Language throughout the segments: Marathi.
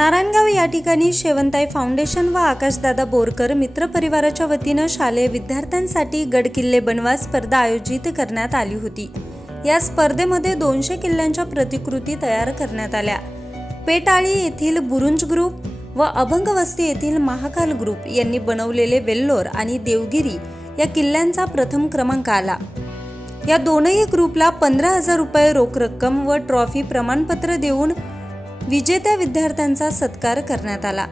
नारायणगाव या ठिकाणी शेवंताई फाउंडेशन व आकाशदादा बोरकर मित्र परिवाराच्या वतीने शालेय विद्यार्थ्यांसाठी गडकिल्ले बनवा स्पर्धा आयोजित करण्यात आली होती। या स्पर्धेमध्ये 200 किल्ल्यांच्या प्रतिकृती तयार करण्यात आल्या। पेटाळी येथील बुरुंज ग्रुप व अभंगवस्ती येथील महाकाल ग्रुप यांनी बनवलेले वेल्लोर आणि देवगिरी या किल्ल्यांचा प्रथम क्रमांक आला। या दोनही ग्रुपला 15,000 रुपये रोख रक्कम व ट्रॉफी प्रमाणपत्र देऊन विजेत्या विद्यार्थ्यांचा सत्कार करण्यात आला।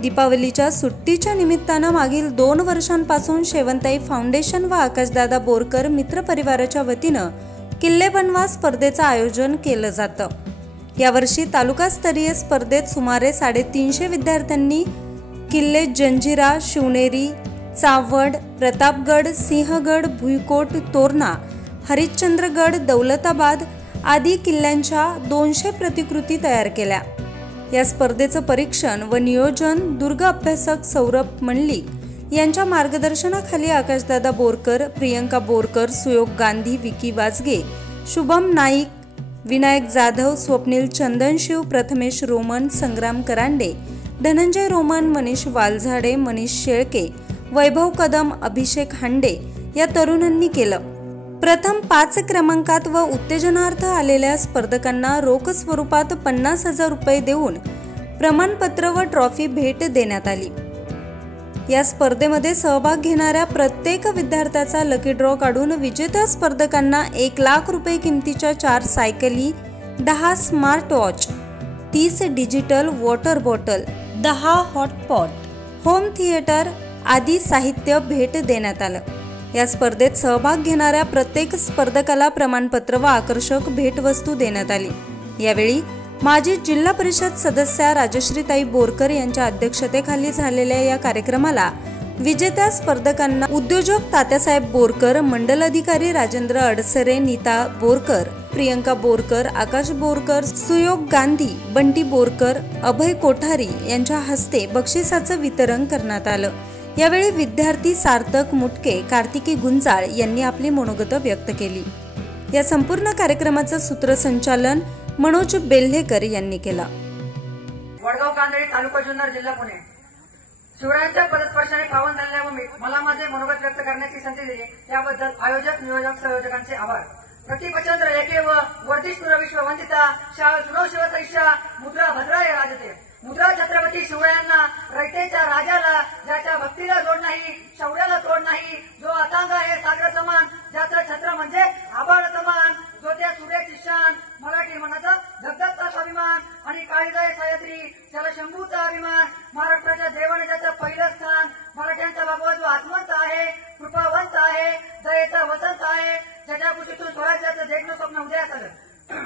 दीपावलीच्या सुट्टीच्या निमित्ताने मागील 2 वर्षांपासून शेवंताई फाउंडेशन व आकाशदादा बोरकर मित्र परिवाराच्या वतीने किल्ले बनवा स्पर्धेचे आयोजन केले जाते। यावर्षी तालुकास्तरीय स्पर्धेत सुमारे 350 विद्यार्थ्यांनी किल्ले जंजिरा, शिवनेरी, चावड, प्रतापगड, सिंहगड, भुईकोट, तोरणा, हरिश्चंद्रगड, दौलताबाद आदी किल्ल्यांच्या 200 प्रतिकृती तयार केल्या। या स्पर्धेचे परीक्षण व नियोजन दुर्ग अभ्यासक सौरभ मंडलिक यांच्या मार्गदर्शनाखाली आकाशदादा बोरकर, प्रियंका बोरकर, सुयोग गांधी, विकी वाजगे, शुभम नाईक, विनायक जाधव, स्वप्नील चंदनशिव, प्रथमेश रोमन, संग्राम करांडे, धनंजय रोमन, मनीष वालझाडे, मनीष शेळके, वैभव कदम, अभिषेक हांडे या तरुणांनी केलं। प्रथम 5 क्रमांकात व उत्तेजनार्थ आलेल्या स्पर्धकांना रोख स्वरूपात 50,000 रुपये देऊन प्रमाणपत्र व ट्रॉफी भेट देण्यात आली। या स्पर्धेमध्ये सहभाग घेणाऱ्या प्रत्येक विद्यार्थ्याचा लकी ड्रॉ काढून विजेत्या स्पर्धकांना 1,00,000 रुपये किमतीच्या 4 सायकली, 10 smart watch, 30 digital water bottle, 10 hotpot, home theatre आदी साहित्य भेट देण्यात आलं। या स्पर्धेत सहभाग घेणाऱ्या प्रत्येक स्पर्धकाला प्रमाणपत्र व आकर्षक भेटवस्तू देण्यात आली। यावेळी माजी जिल्हा परिषद सदस्या राजश्रीताई बोरकर यांच्या अध्यक्षतेखाली झालेल्या या कार्यक्रमाला विजेत्या स्पर्धकांना उद्योजक तात्यासाहेब बोरकर, मंडल अधिकारी राजेंद्र अडसरे, नीता बोरकर, प्रियंका बोरकर, आकाश बोरकर, सुयोग गांधी, बंटी बोरकर, अभय कोठारी यांच्या हस्ते बक्षिसाचं वितरण करण्यात आलं। यावेळी विद्यार्थी सार्थक मुटके, कार्तिकी गुंजाळ यांनी आपली मनोगत व्यक्त केली। या संपूर्ण कार्यक्रमाचं सूत्रसंचालन मनोज बेल्हेकर यांनी केला। वडगाव कांदळी, तालुका जुन्नर, जिल्हा पुणे। शिवरायांच्या पदस्पर्शाने पावन झालेल्या भूमीत मला माझे मनोगत व्यक्त करण्याची संधी दिली त्याबद्दल आयोजक, नियोजक, संयोजकांचे आभार। प्रतिपचंद्र एके व वर्धिष्णुर विश्ववंदिता शाह सुनो शिवसैष्या मुद्रा भद्राय राजते। मुद्रा छत्रपती शिवरायांना, रयतेच्या राजाला, ज्याच्या भक्तीला जोड नाही, शौर्याला तोड नाही, जो अथांग आहे सागर समान, ज्याचं छत्र म्हणजे आभाळ समान, जो त्या सूर्याची शान, मराठी मनाचा धगधगता स्वाभिमान आणि काळीजाई सह्याद्री त्याला शंभूचा अभिमान, महाराष्ट्राच्या देवाने ज्याचं पहिलं स्थान, मराठ्यांचा बाबा जो आसमंत आहे, कृपावंत आहे, दयेचा वसंत आहे, ज्याच्या कुशीतून स्वराज्याचं देखणं स्वप्न उदयास आलं,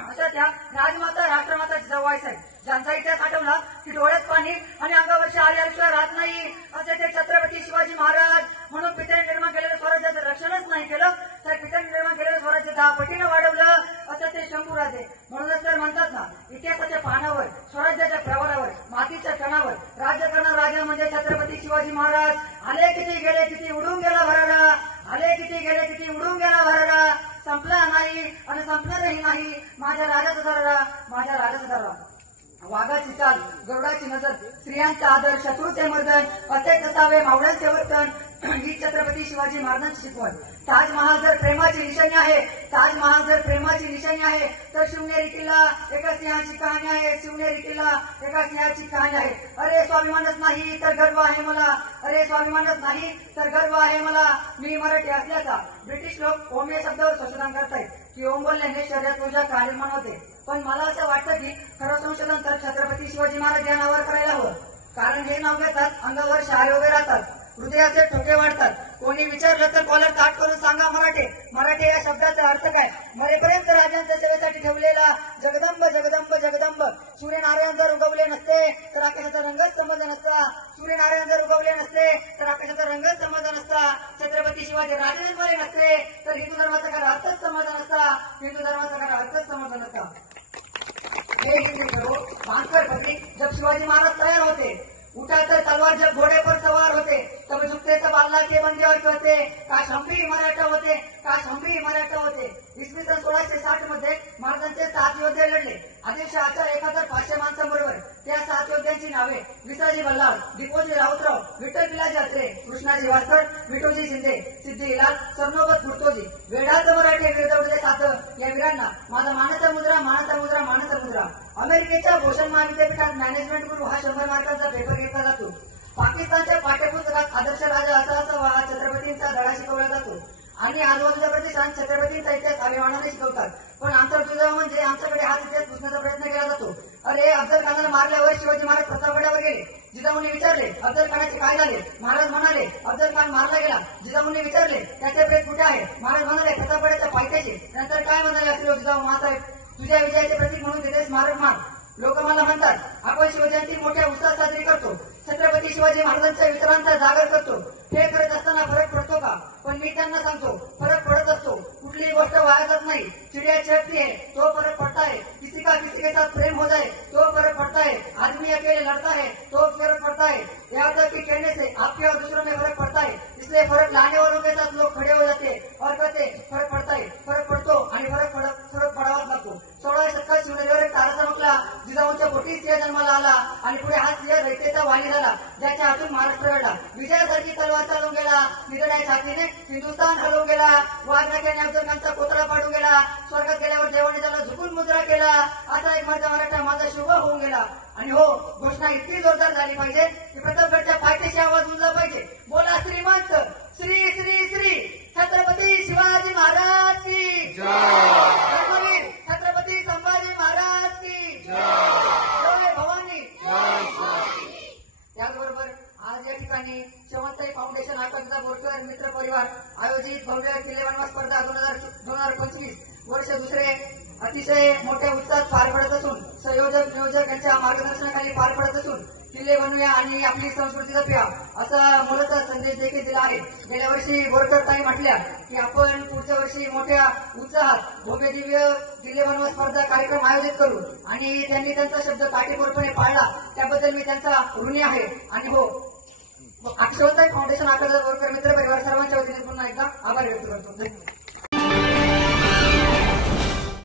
अशा त्या राजमाता, राष्ट्रमाता जिजाबाई साहेब ज्यांचा इतिहास आठवला की डोळ्यात पाणी आणि अंगावर शहाशिवाय राहत नाही, असे ते छत्रपती शिवाजी महाराज। म्हणून पित्याने निर्माण केलेलं स्वराज्याचं रक्षणच नाही केलं तर पित्याने निर्माण केलेलं स्वराज्य 10 पटीनं वाढवलं, असं ते शंभूराजे। म्हणूनच तर म्हणतात ना, इतिहासाच्या पानावर, स्वराज्याच्या प्रवारावर, मातीच्या कणावर राज्य करणारा राजा म्हणजे छत्रपती शिवाजी महाराज। आले किती गेले किती उडून गेला भरारा, आले किती गेले किती उडून गेला भरारा, संपला नाही आणि संपणारही नाही माझ्या राजाचा दरारा, माझ्या राजाचा दरारा। वाघाची चाल, गरुडाची नजर, स्त्रियांचा आदर, शत्रूचे मर्दन, असेच असावे मावळ्यांचे वर्तन, ही छत्रपती शिवाजी महाराजांची शिकवण। ताजमहाल जर प्रेमाची निशाणी आहे, ताजमहाल जर प्रेमाची निशाणी आहे, तर शिवनेरी किल्ला एका सिंहाची कहाणी आहे, शिवनेरी किल्ला एका सिंहाची कहाणी आहे। अरे स्वाभिमानच नाही तर गर्व आहे मला, अरे स्वाभिमानच नाही तर गर्व आहे मला, मी मराठी असल्याचा। ब्रिटिश लोक ओम या शब्दावर संशोधन करतायत की ओम बोलण्याने शरीरात ऊर्जा कार्यमान होते, पण मला असं वाटतं की खरं संशोधन तर छत्रपती शिवाजी महाराज या नावावर करायला हवं, कारण हे नाव घेतात अंगावर शहारे उभे राहतात, हृदयाचे ठोके वाढतात। कोणी विचारलं तर कॉलर ताट करून सांगा मराठे, मराठे या शब्दाचा अर्थ काय? मरेपर्यंत राजांच्या सेवेसाठी ठेवलेला जगदंब जगदंब जगदंब। सूर्यनारायण जर उगवले नसते तर आकाशाचा रंगच समजला नसता, सूर्यनारायण जर उगवले नसते तर आकाशाचा रंगच समजला नसता, छत्रपती शिवाजी राजे जन्मले नसते तर हिंदू धर्माचा खरा अर्थच समजला नसता, हिंदू धर्माचा खरा अर्थच समजला नसता। हे हिंदी करो भास्कर पत्री जब शिवाजी महाराज तयार होते, उठा तर तलवार जब घोड़े पर सवार होते, तब झुकते सब अल्लाह के बंदे और कहते काश हम भी मराठा होते, काश हम भी मराठा होते. इसवी सन 1660 मध्ये महाराजांचे 7 योद्धे लढले. आदिलशहाच्या 1500 माणसांबरोबर त्या 7 योद्ध्यांची नावे विसाजी बल्लाळ, दीपोजी राऊतराव, विठ्ठल पिलाजी अत्रे, कृष्णाजी वासकर, विठोजी शिंदे, सिद्धी हिलाल, सरनोबत गुर्तोजी, वेडाच मराठे वीरदौडले साथ या वीरांना माझा मानाचा मुद्रा, मानाचा मुद्रा, मानाचा मुद्रा. अमेरिकेच्या भूषण महाविद्यापीठात मॅनेजमेंट गुरु हा 100 मार्कांचा पेपर घेतला जातो. पाकिस्तानच्या पाठ्यपुस्तकात आदर्श राजा असा असावा हा छत्रपतींचा धडा शिकवला जातो आणि आजूबाजूच्या प्रदेशात छत्रपतींचा इतिहास अभिमानाने शिकवतात. पण आमचा दुर्दैव म्हणजे आमच्याकडे हाच इतिहास पुसण्याचा प्रयत्न केला जातो. अरे अफजल खानाला मारल्यावर शिवाजी महाराज प्रतापगडावर गेले. जिजाऊंनी विचारले अफजल खानाचे काय झाले? महाराज म्हणाले अफजल खान मारला गेला. जिजाऊंनी विचारले त्याचे प्रेत कुठे आहे? महाराज म्हणाले प्रतापगडाच्या पायथ्याशी. नंतर काय म्हणाले असले जिजाऊ महासाहेब, तुझ्या विजयाचे प्रतीक म्हणून तिथे स्मारक मान. लोक मला म्हणतात आपण शिवजयंती मोठ्या उत्साहात साजरी करतो, छत्रपती शिवाजी महाराजांच्या विचारांचा जागर करतो. हे करत असताना फरक पडतो का? पण मी त्यांना सांगतो फरक पडत असतो. कुठलीही गोष्ट वाया जात नाही. चिड़िया चहकती है तो फरक पड़ता है, किसी का किसी के साथ प्रेम हो जाए तो फरक पड़ता है, आदमी अकेले लड़ता है तो फरक पड़ता है, यहाँ तक कि कहने से आपके और दूसरों में फरक पड़ता है. इसलिए फरक लाने वालों के साथ लोग खड़े हो जाते और कहते फरक पड़ता है. फरक पडतो आणि फरक पडावाच लागतो. 16 शतकात शिवनेरीवर एक तारा चमकला. जिजाऊंच्या पोटी सिंह जन्माला आला आणि पुढे हा सिंह रयतेचा वाणी झाला, ज्याच्या हातून महाराष्ट्र घडला. विजयासारखी तलवार चालून गेला. निधड्या छातीने हिंदुस्थान हलवून गेला. वाघनाट्याने अफजल खानचा कोतरा पाडून गेला. स्वर्गात गेल्यावर देवाने त्याला झुकून मुद्रा केला. असा एक माझा मराठा माझा शुभ होऊन गेला. आणि हो, घोषणा इतकी जोरदार झाली पाहिजे की प्रतापगडच्या पायथ्याशी आवाज उठला पाहिजे. बोला श्रीमंत श्री श्री श्री छत्रपती शिवाजी महाराज की जय. छत्रपती संभाजी महाराज की जय. भवानी. त्याचबरोबर आज या ठिकाणी शेवंताई फाउंडेशन आकाशदा बोरकर मित्र परिवार आयोजित भव्य किल्ले वनवास स्पर्धा 2025 वर्ष दुसरे अतिशय मोठ्या उत्साहात पार पडत असून संयोजक नियोजक यांच्या मार्गदर्शनाखाली पार पडत असून किल्ले बनवूया आणि आपली संस्कृती जपूया असा मूलचा संदेश देखील दिला आहे. गेल्या वर्षी बोरकर ताई म्हटल्या की आपण पुढच्या वर्षी मोठ्या उत्साहात भव्य दिव्य किल्ले वनवास स्पर्धा कार्यक्रम आयोजित करू आणि त्यांनी त्यांचा शब्द काटेकोरपणे पाळला. त्याबद्दल मी त्यांचा ऋणी आहे. आणि हो, शेवंताई फाउंडेशन आकाशदा बोरकर मित्र परिवार सर्वांच्या वतीने पुन्हा एकदा आभार व्यक्त करतो.